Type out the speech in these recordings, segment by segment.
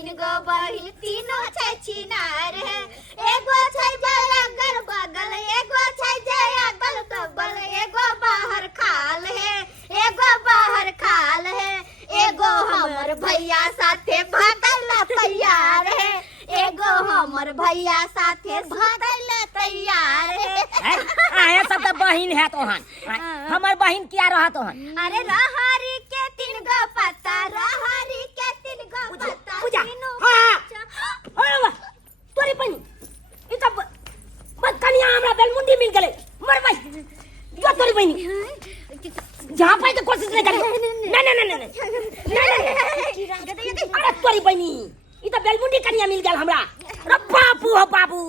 तीन गो बहिन तीनों छै चिनार है एगो छै जय अगल बगल एगो छै जय अगल बगल एगो बाहर खाल है एगो बाहर खाल है एगो हमर भैया साथे भागल तैयार है एगो हमर भैया साथे भागल तैयार है आया सब तो बहिन है तोहन हमर बहिन क्या रहा तोहन अरे रहरी के तीन गो पत्ता रहरी के तीन गो पत्ता पूजा तीनों हां तोरी बहिन ई सब बदकनिया हमरा बेलमुंडी मिल गेले मर भाई जो तोरी बहिन जहां पे तो कोशिश नहीं करी नहीं अरे तोरी बहिनी ई तो बेलमुंडी कनिया मिल गेल हमरा रे बाबू हो बाबू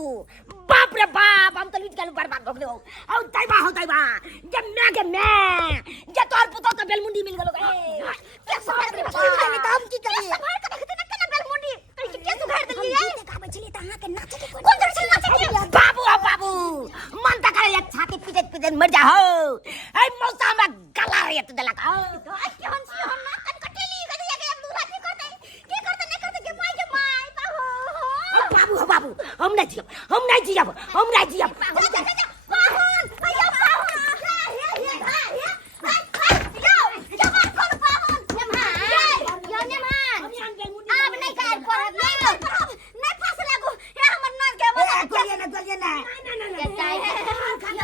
बाप रे बाप हम तो लूट गए बर्बाद हो गए औ तैबा के मैं जे तोर पुतो तो बेलमुंडी मिल गेलो ए के सुधार रे खाली तो हम की करी सुधार के देखते न केना बेलमुंडी के सुधार देलिए का बचली त हां के नाचे के कौन कर नाचे बाबू हो बाबू मन त करे छाती पीटे मर जा हो ए मौसा में गला रे त देला का के हंसी हम ना कन कटेली गलिया के दूरा की करते के करते नहीं करते के माई बाबू हो बाबू हम नहीं जियब हम नहीं जियब पाहुन भैया पाहुन अब नहीं कर करब नहीं फंस लागो हे हमर नाम के बोलिए ना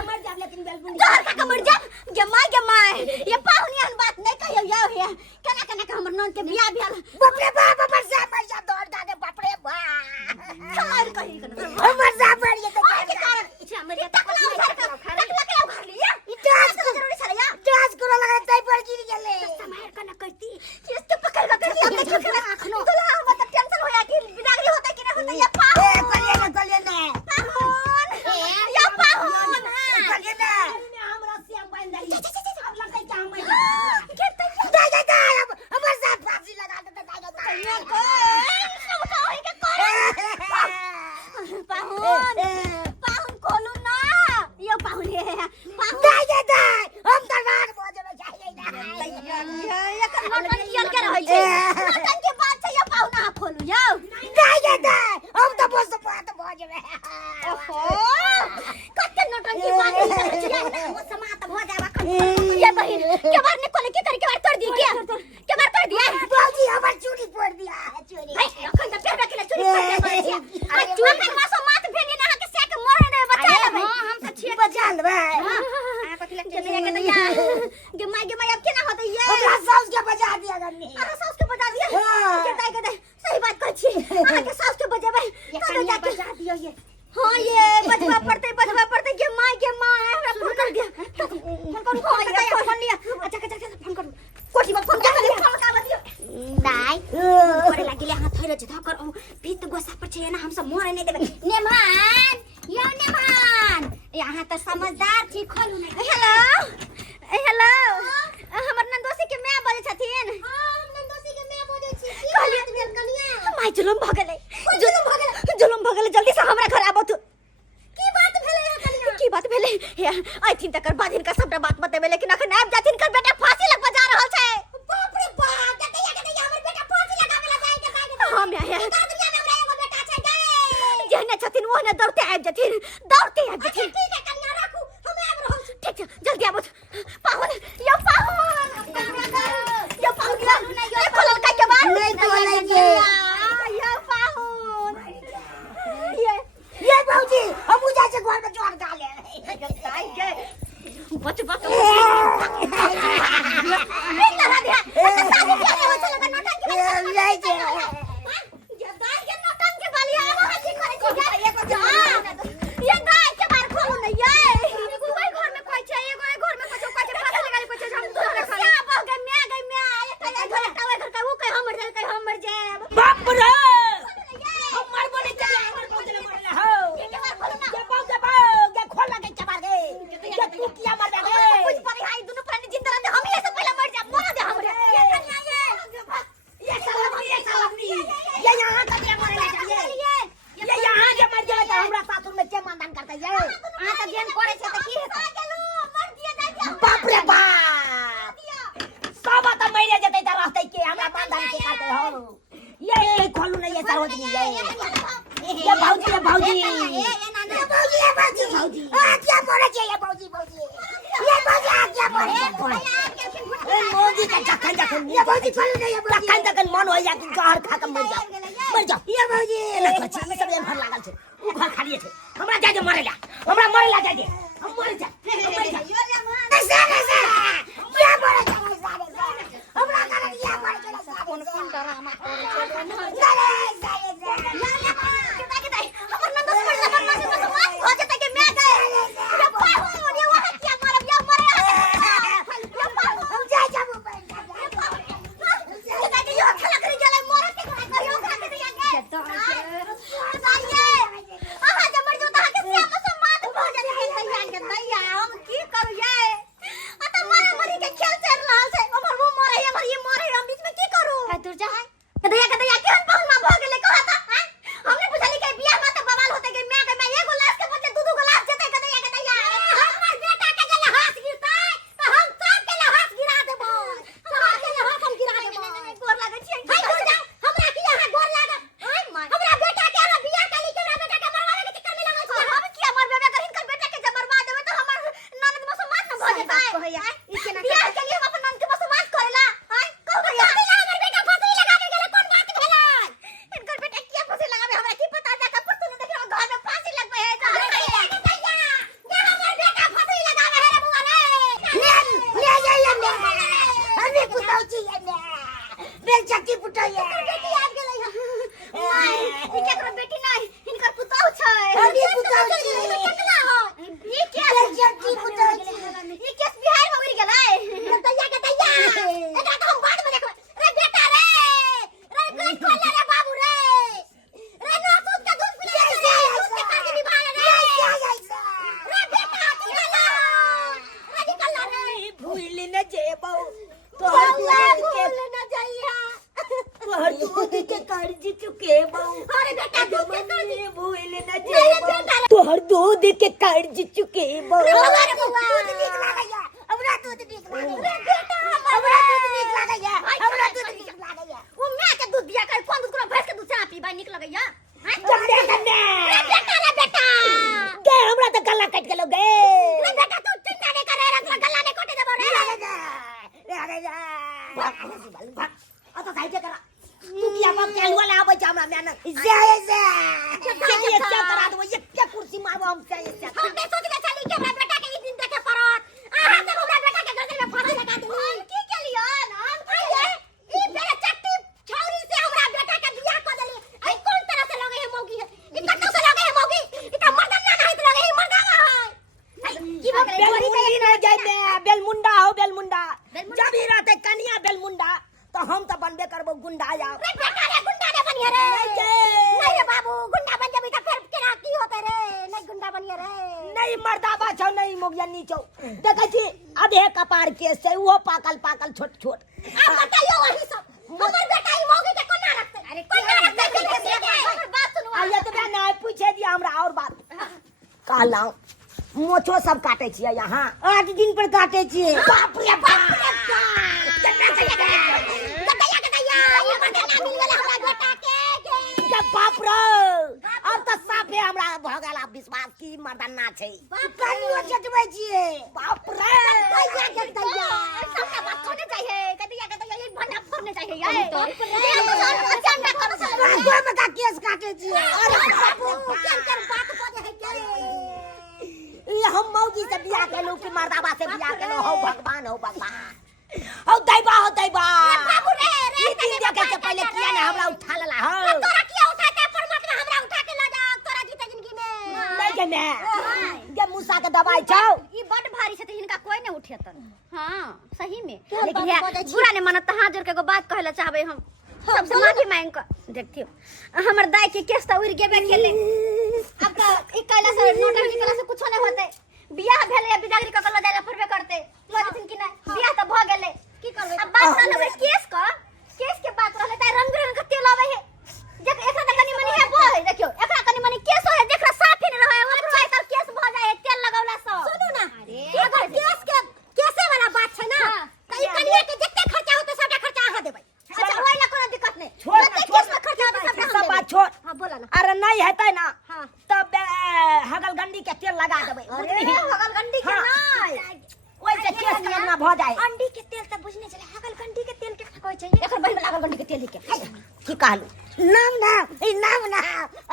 मर जाब लेकिन बेलमुंडी तोहर का मर जा गे माय ये पाहुनियन बात नहीं कहियो याव हे केना के हमर नाम के बियाह भेल बाप रे बाप हमर जा पैसा दौड़ दादे बाप रे बाप खलार कहि हमर जा पड़ ये के कारण हमर तकला घर लिया इटास जरूरी छले या इटास करो लगा तई पर गिर गेले समय कना करती इसके पकड़ के करती अब देख आखनो तोला हम त टेंशन होया कि बिदागरी होता कि नहीं होता या पाहुन कलिए ना पाहुन या पाहुन कलिए ना हमरा श्याम बांध दली अब लग गई हम के दे हमर साथ फांसी लगा दे पाहुन खोलू ना ये पाहुन है दे हम दरबार बोझे जाइए ना ये नटंकियल के रहै छै नटंकी बात छै ये पाहुन आ खोलू यौ दे हम त बोझ बात बोझे ओहो कते नटंकी बात रहै छै वो समात भ जाबा ये बहिन के बार ने कोले के कर के बार तोड़ दी के बार तोड़ दिया बाबूजी हमर चूड़ी फोड़ दिया चूड़ी अखन त पेड़ के चूड़ी फोड़ दिया आ चूड़ी के मासो माथ फेनी ना के से के मोर दे बचा ले हां हम त छिए बचा ले आ कथि लग चले के तो या गे माय अब केना होतै ये हमरा साउस के बजा दिया गन्नी अरे साउस के बजा दिया के दे सही बात कहै छी अहाँ के साउस के बजेबै तो जाके बजा दियो ये हां ये बजवा पड़ते के माय हमरा फोन कर दिया फोन करू फोन लिया अच्छा फोन करू कोठी में फोन कर फोन का बतियो नाइ करे लागिले हां थैर छ धकर भीत गोसा पर छै ना हम सब मोरे नहीं देबे नेमान यहाँ त समझदार छी खोलू नहीं हेलो हमर नंदोसी के मैं बोले छथिन हां हम नंदोसी के मैं बोले छी की बात भेल कनिया माय जुलम भगले जल्दी से हमरा घर आबो तू की बात भेले यहाँ कनिया की बात भेले आई थिंक तकर बाद इनका सबटा बात बतेबे लेकिन अखन आब जाथिन कर बेटा फांसी लगवा जा रहल छै बाप रे बाप कतैया हमर बेटा फांसी लगावे ला जाय के काहे हम दुनिया में हमरा एगो बेटा छै गए जेने छथिन ओने दौड़ते आब जाथिन ठीक है कन्या राखू हम आब रहल छी ठीक छै जल्दी आबो पाहुन यो पाहुन नहीं खोलल का के बाद नहीं खोलै के यो पाहुन ये बाबूजी हम जा से घर में जोड़ डाले काई के बच इतना दिया शादी प्यारे हो चला का नौटंकी नहीं जे ये गाय के नौटंकी वाली आवा हसी करे छी ये गाय के बार खोलो नहीं ये कोई घर में कोई छै एगो घर में कोई फांसी लगा ले कोई हम दूर रखा क्या बोल गए मैं ये घर का वो कह हमर जाए बाप रे हमर बोले के हमर बोले मरले हो के बार खोलो ना के खोल लगे के बार गए ये तू किया मर गए कुछ पर हाई दोनों प्राणी जिंदा रहते हम ये से पहले मर जा मोर दे हमरे ये साला नहीं समझ नहीं है ये भौजी ये भौजी ये भौजी क्या बोले चाहिए भौजी ये भौजी क्या बोले मोदी का ढक्कन ये भौजी खोल नहीं है ढक्कन मन हो जा कि घर खा के मर जाओ ये भौजी ये सब घर लागल छे उ घर खाली छे हमरा जाके मरेला जाके हम मर जा ऐसा क्या बोले हमरा करे क्या बोले कौन ड्रामा तोहर दूध के कर्ज चुके हमरा तो गला कट गेलो गे कुर्सी मारबो हम बेलमुंडा हो बेलमुंडा जब ही रहते कनिया बेलमुंडा तो हम तो बनबे करबो गुंडा या नहीं मर्दाबा छौ नहीं मोगिया नीचो देखै छी आधे कपार के से वो पाकल छोट आइए तो ना पूछे दिया हमरा और बात कहला मोछो सब काटे छियै यहाँ 8 दिन पर काटे छियै बाप रे बाप बाप रे अब तो साफे हमरा भ गेल विश्वास की मर्दाना छै कनियो चटबै छियै बाप रे केस काटे छियै हम मौजी से बियाह केलू कि मर्दाबा से बियाह केलू हो भगवान हो दैबा ई दिन देखे से पहले किया ना हमरा उठा लेला हो नहीं के मैं के मूसा के दवाई छौ ई बड़ भारी छथि हिनका कोई नहीं उठेतन हां सही में लेकिन बुरा ने मानत हां जोर के एगो बात कहले चाहबे हम सबसे माफी मांग कर देखथियो हमर दाई के केस त उड़ गेबे केले अब त ई कैला से नोटा निकला से कुछो नहीं होते बियाह भेले या बिदागरी क कल जाले फरबे करते लजथिन कि नहीं बियाह त भ गेले की करबे अब बात न लेबे केस के बात रहले त रंग के तेल आवे है जब एकरा त कनी मनी है बोल देखियो एकरा कनी मनी केस है जेकरा साफे न रहे ओकरो आइतल केस भ जाए तेल लगावला से सुनू ना अगर केस के केसे वाला बात छै ना त ई कनिया के जत्ते खर्चा होते सबटा खर्चा आहा देबै अच्छा ओइला कोनो दिक्कत नहीं छोड़ केस में खर्चा होते सबटा सब बात ना अरे नहीं हेतै ना हां तब हगलगंडी के तेल लगा देबै अरे हगलगंडी के नहीं ओइ से केस नियम ना भ जाए अंडी के तेल त बुझने चले हगलगंडी के तेल के कहै छै एकर बहिन हगलगंडी के तेल के की कहलू नाम ना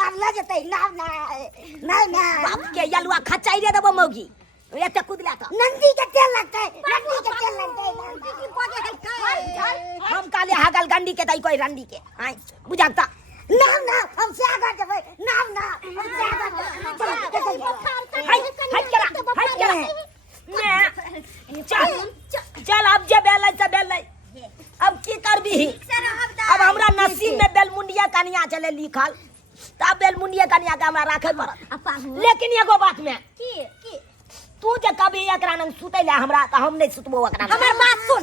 अब ल जतै नाम ना बाप के यलुआ खचाई दे देबो मौगी एते कुदला त नंदी के तेल लगतै हम काले हगलगंडी के दई कोई रंडी के आई बुझाता नाम हम से आगा जबै नाम हम से आगा चल अब जे बेलै से बेलै अब की करबी अब हमरा नसीब में बेलमुंडिया कनिया चले लिखल तब बेलमुंडिया कनिया के हमरा राखे पड़त लेकिन एगो बात में की तू जे कभी एकरा नंग सुतै ले हमरा त हम नहीं सुतबो एकरा हमर बात सुन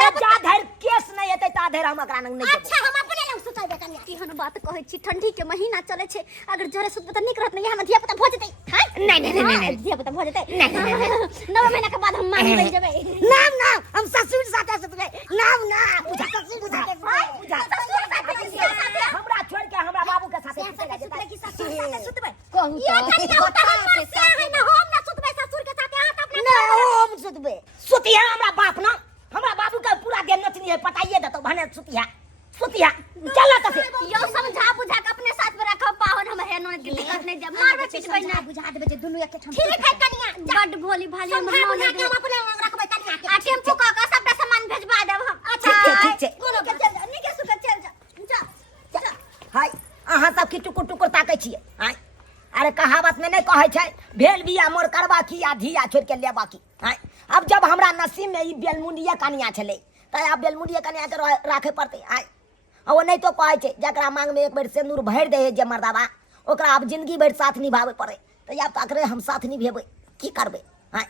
जब जा धर केस नहीं हेतै ता धर हम एकरा नंग नहीं अच्छा हम अपने लंग सुतैबे कन्या केहन बात कहै छी ठंडी के महीना चले छै अगर जरे सुतबे त निक रहत नहीं हम धिया पुता भ जेतै हां नहीं धिया पुता भ जेतै नहीं 9 महीना के बाद हम मान बन जेबै नाम हम ससुर साथे सुतबै नाम ससुर साथे हमरा छोड़ के हमरा बाबू के साथे सुतबै कि ससुर साथे सुतबै कहू ये कन्या होता है ना हम ना सुतबै ससुर के साथे हां त अपने हम सुतबै सुतिया हमरा बाप ना हमरा बाबू के पूरा दिन नचनी है पटाइए देतो भने सुतिया चल त से यो समझा बुझा के अपने साथ में रखब पावन हम है न दिक्कत नहीं जब मारबे पिटबै ना बुझा देबे जे दुनु एक ठम ठीक है कन्या बड भोली भाली हम हम अपने लंग रखबै कन्या के आ टेम्पू का सबटा सामान भेजबा देब हम अच्छा ठीक छै कोनो के चल जा निके सुके चल जा हाय अहाँ सब की टुकुर ताकै छियै हाय अरे कहावत में नहीं कहै छै भेल बिया मोर करबा की आ धिया छोड़ के लेबा की हाय अब जब हमरा नसीब में ई बेलमुंडिया कनिया छले त अब बेलमुंडिया कनिया के राखे पड़ते हाय वो नहीं तो कहै छै जकरा मांग में एक बेर सिंदूर भर दे जे मर्दाबा ओकरा अब जिंदगी भर साथ निभावे पड़े तो अब तकरे हम साथ निभेबै की करबै हाय